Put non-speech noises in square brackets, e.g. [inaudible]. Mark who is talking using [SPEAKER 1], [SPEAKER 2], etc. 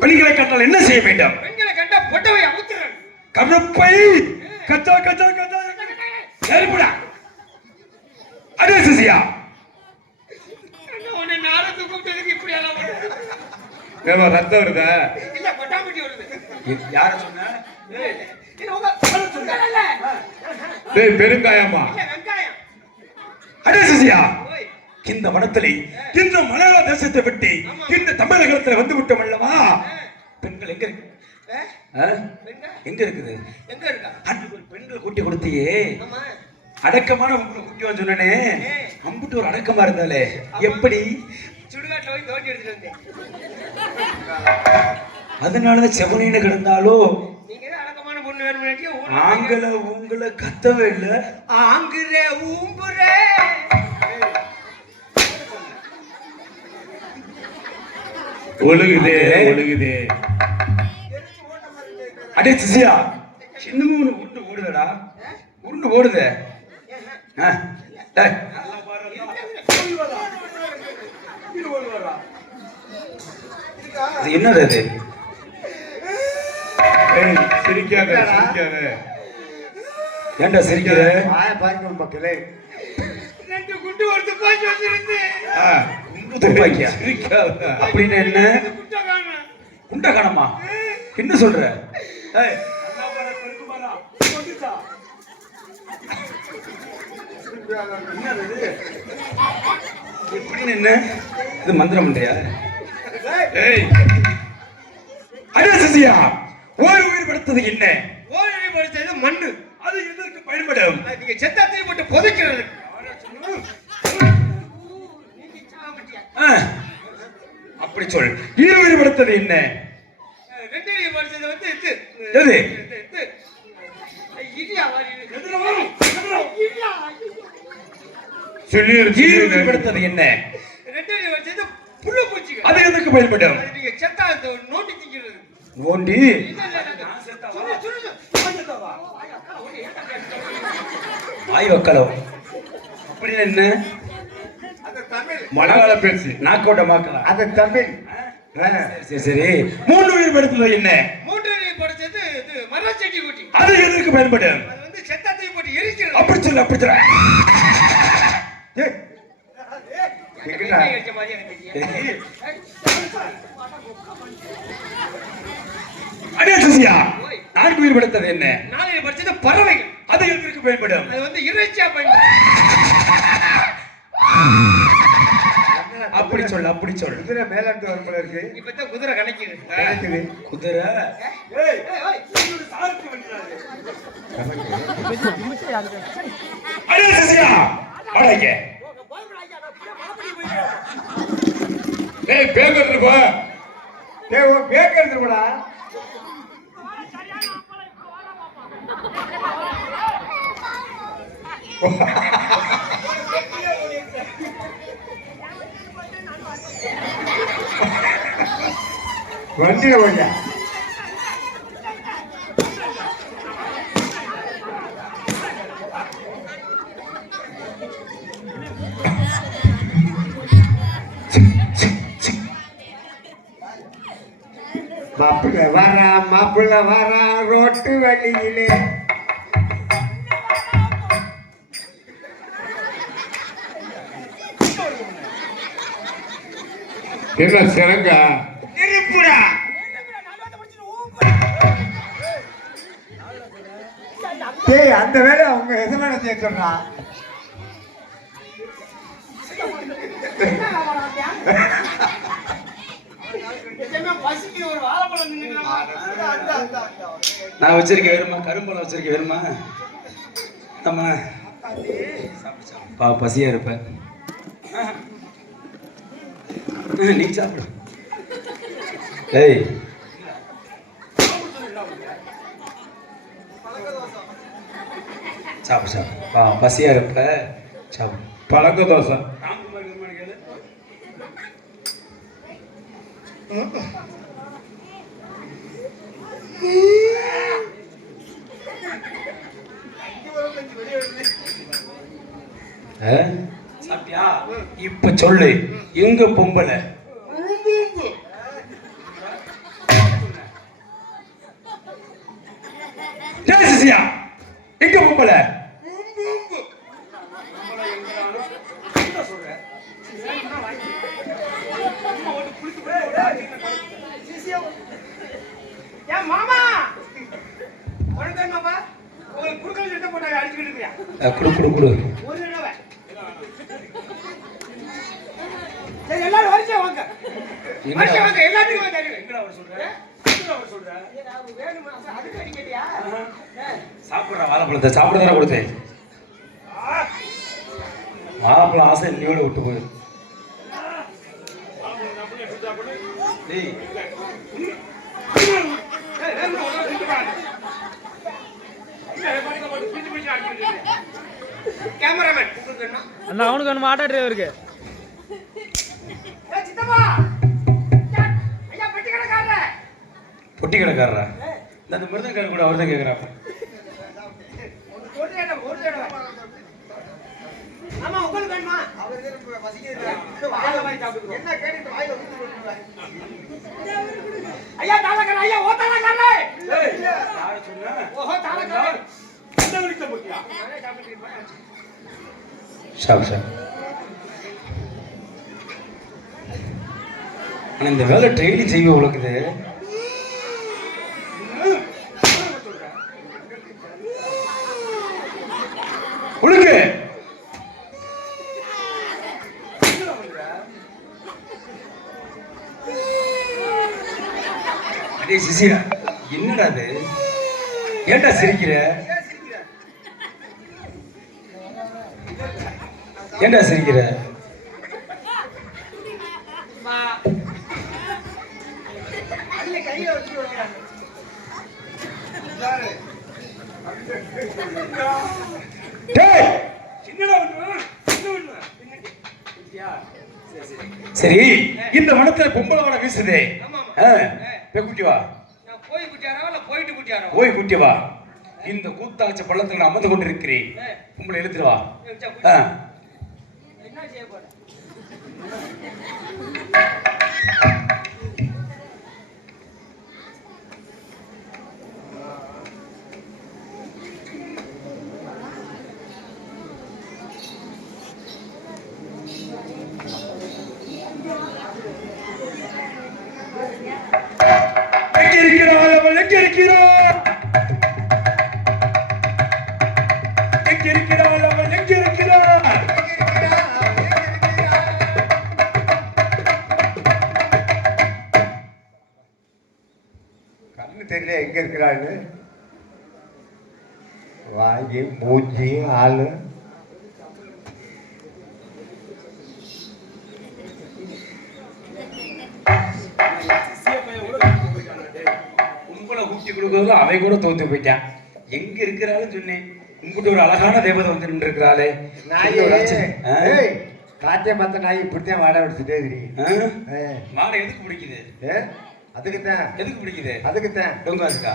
[SPEAKER 1] பெண்களை கண்டால் என்ன செய்ய வேண்டும்?
[SPEAKER 2] பெண்களை கண்டா பொட்டவை அமுத்துறேன்
[SPEAKER 1] கருப்பை. கச்சா கச்சா கச்சா சரிப்புடா அடே சிசியா.
[SPEAKER 2] உன்னை நாடத்து கூப்பிட்டதுக்கு இப்படி எல்லாம் வருது.
[SPEAKER 1] ஏமா ரத்தம் வருதா?
[SPEAKER 2] இல்ல கொட்டாம்பட்டி வருது.
[SPEAKER 1] யார சொன்ன. டேய் பெருங்காயமா
[SPEAKER 2] இல்ல வெங்காயம்.
[SPEAKER 1] அடே சிசியா. இந்த வனத்திலே இந்த மலையாள தேசத்தை விட்டு இந்த தமிழகத்துல வந்து விட்டோம் அல்லவா? பெண்கள் எங்க இருக்கு? எங்க இருக்குது?
[SPEAKER 2] எங்க இருக்கா?
[SPEAKER 1] பெண்கள் கூட்டி கொடுத்தியே. அடக்கமான உங்களை குட்டிவான்னு சொன்னனே. அம்புட்டு ஒரு அடக்கமா இருந்தாலே எப்படி? அதனாலதான் செவனின்னு கிடந்தாலோ? ஆங்களை உங்களை கத்தவே இல்ல.
[SPEAKER 2] ஆங்குறே ஊம்புறே.
[SPEAKER 1] ஒழுகுதே ஒழுகுதே. அடே சிசியா சின்னமும் ஒண்ணு உருண்டு ஓடுதடா உருண்டு ஓடுதே என்னது அது?
[SPEAKER 3] சிரிக்காத சிரிக்காத.
[SPEAKER 1] ஏன்டா சிரிக்கிற?
[SPEAKER 3] பார்க்கணும் மக்களே
[SPEAKER 2] ரெண்டு குண்டு ஒரு துப்பாக்கி வச்சிருந்தேன்
[SPEAKER 3] ஆ,
[SPEAKER 1] துப்பாக்கியா
[SPEAKER 3] சிரிக்காத.
[SPEAKER 1] அப்படின்னு என்ன?
[SPEAKER 2] குண்டை காணோம்.
[SPEAKER 1] குண்ட காணமா என்ன சொல்ற? எப்படின்னு என்ன? இது மந்திரம் சிசியா ஓர் உயிர் படுத்தது என்ன?
[SPEAKER 2] படிச்சது மண்ணு.
[SPEAKER 1] அது எதற்கு பயன்படும்?
[SPEAKER 2] நீங்க செத்தாத்தையும் போட்டு புதைக்கிறது நீங்க சாக மாட்டியா?
[SPEAKER 1] ஆ, அப்படி சொல் ஈர் உயிர் படுத்தது என்ன
[SPEAKER 2] ரெண்டு நீ படிச்சது வந்து இது
[SPEAKER 1] எது?
[SPEAKER 2] இது, இது. இடியா வாரி இருக்கு.
[SPEAKER 1] எதுல வரும்?
[SPEAKER 2] இடியா,
[SPEAKER 1] படுத்தது என்ன?
[SPEAKER 2] ரெண்டு நீ படிச்சது புழு பூச்சிகள்.
[SPEAKER 1] அது எதற்கு பயன்படும்?
[SPEAKER 2] நோண்டி.
[SPEAKER 1] வாய் வக்கலோ அப்படின்னு என்ன?
[SPEAKER 3] மலையாள பேச்சு
[SPEAKER 1] நாக்கோட்ட மாக்கலாம்
[SPEAKER 3] அது தமிழ்.
[SPEAKER 1] சரி சரி. மூன்று உயிர் படுத்தது என்ன?
[SPEAKER 2] மூன்று நீ படிச்சது இது மரம் செடி குட்டி
[SPEAKER 1] அது பயன்படும்
[SPEAKER 2] அது வந்து செத்தாத்தையும் போட்டு எரிக்கிறது.
[SPEAKER 1] அப்படி சொல்லு அப்படி சொல்லு. அடே சிசியா நான்கு உயிர் படுத்தது என்ன?
[SPEAKER 2] நாளை படிச்சது பறவைகள்.
[SPEAKER 1] அது எதற்கு பயன்படும்?
[SPEAKER 2] அது வந்து இறைச்சியா பயன்படும். [laughs]
[SPEAKER 1] அப்படி சொல்லு அப்படி சொல்லு
[SPEAKER 3] குதிரை மேலாண்டு வரும் போல இருக்கு.
[SPEAKER 2] இப்பதான் குதிரை கணக்குது
[SPEAKER 3] கிடைக்குது.
[SPEAKER 1] குதிரை?
[SPEAKER 2] ஏய், ஏய்.
[SPEAKER 3] ஏய் பேக் எடுத்துட்டு டேய் உன் பேக் எடுத்துட்டு போடா. [laughs] வண்டியில போய்யா மாப்பிள்ள வரா மாப்பிள்ள வரா ரோட்டு வழியிலே. என்ன சிறங்கா
[SPEAKER 1] நெருப்புடா.
[SPEAKER 3] டேய் அந்த வேலை அவங்க செய்ய சொல்றா
[SPEAKER 2] ஒரு வாழைப்பழம் தின்னுக்கலாமா?
[SPEAKER 1] நான் வச்சிருக்கேன் வருமா கரும்பழம் வச்சிருக்கேன் வருமா ஆமா பா பசியா இருப்பேன் [laughs] நீ சாப்பிடு. ஏய். சாப்பிடு சாப்பிடு. பா பசியா இருப்ப? சாப்பிடு.
[SPEAKER 3] பழக்க தோசை.
[SPEAKER 1] ஆ? இப்ப சொல்லு. எங்க பொம்பளை? ஜெயசியா எங்க பொம்பளை?
[SPEAKER 2] மாமா! உங்களுக்கு குடுக்கல சட்டை போட்டாங்க அடிச்சுக்கிட்டு
[SPEAKER 1] குடு குடு குடு.
[SPEAKER 2] அடிக்கடியா
[SPEAKER 1] சாப்பிடுற வாழைப்பழத்தை. சாப்பிட தானே கொடுத்தேன் வாழைப்பழம் ஆசை இன்னையோட விட்டு டேய்.
[SPEAKER 2] கேமராமேன்
[SPEAKER 4] அண்ணா அவனுக்கு வேணுமா? ஆட்டோ டிரைவருக்கு
[SPEAKER 2] ஏய் சித்தப்பா! பொட்டி கடைக்காரரா?
[SPEAKER 1] இந்த அந்த மிருதக்காரர் கூட அவர் தான் கேட்குறாங்க
[SPEAKER 2] ஒரு தடவை ஒரு தடவை ஆமா உங்களுக்கு வேணுமா வாயில வாங்கி சாப்பிட்டுக்கோ. ஐயா தாளக்காரர் ஐயா ஓ தாளக்காரர் ஓஹோ தாளக்காரர் நானே சாப்பிட்டுட்டு இருப்பேன்.
[SPEAKER 1] சாப் சாப். ஆனா இந்த வேலை டெய்லி செய்ய உலக்குது அடே சிசிரா என்னடா அது ஏன்டா சிரிக்கிற? ஏன்டா சிரிக்கிற?
[SPEAKER 2] கையில வச்சு விடுறாங்க.
[SPEAKER 1] சரி இந்த மனத்துல பொம்பளை வட வீசுதே ஆ, போய் குட்டி வா.
[SPEAKER 2] நான் போய் குட்டியாரா போயிட்டு குட்டியாரா
[SPEAKER 1] போய் குட்டி வா. இந்த கூத்தாச்ச பள்ளத்தில் நான் அமர்ந்து கொண்டிருக்கிறேன். பொம்பளை எழுத்துட்டு வா. ஆ,
[SPEAKER 2] என்ன செய்ய போற?
[SPEAKER 3] கண்ணு தெரியல எங்க இருக்கிறான்னு. வாங்கி மூஞ்சி ஆளு.
[SPEAKER 1] பொம்பளை கூட்டி கொடுக்கறதுல அவன் கூட தோத்து போயிட்டான். எங்க இருக்கிறாளுன்னு சொன்னேன். உங்ககிட்ட ஒரு அழகான தேவதை வந்து நின்று இருக்கிறாளே.
[SPEAKER 3] நாய் காய்ச்ச மத்த நாய் இப்படித்தான் வாட விடுத்துட்டே?
[SPEAKER 1] மாடை எதுக்கு பிடிக்குது?
[SPEAKER 3] அதுக்குத்தான்.
[SPEAKER 1] எதுக்கு பிடிக்குது?
[SPEAKER 3] அதுக்குத்தான்.
[SPEAKER 1] டொங்காசுக்கா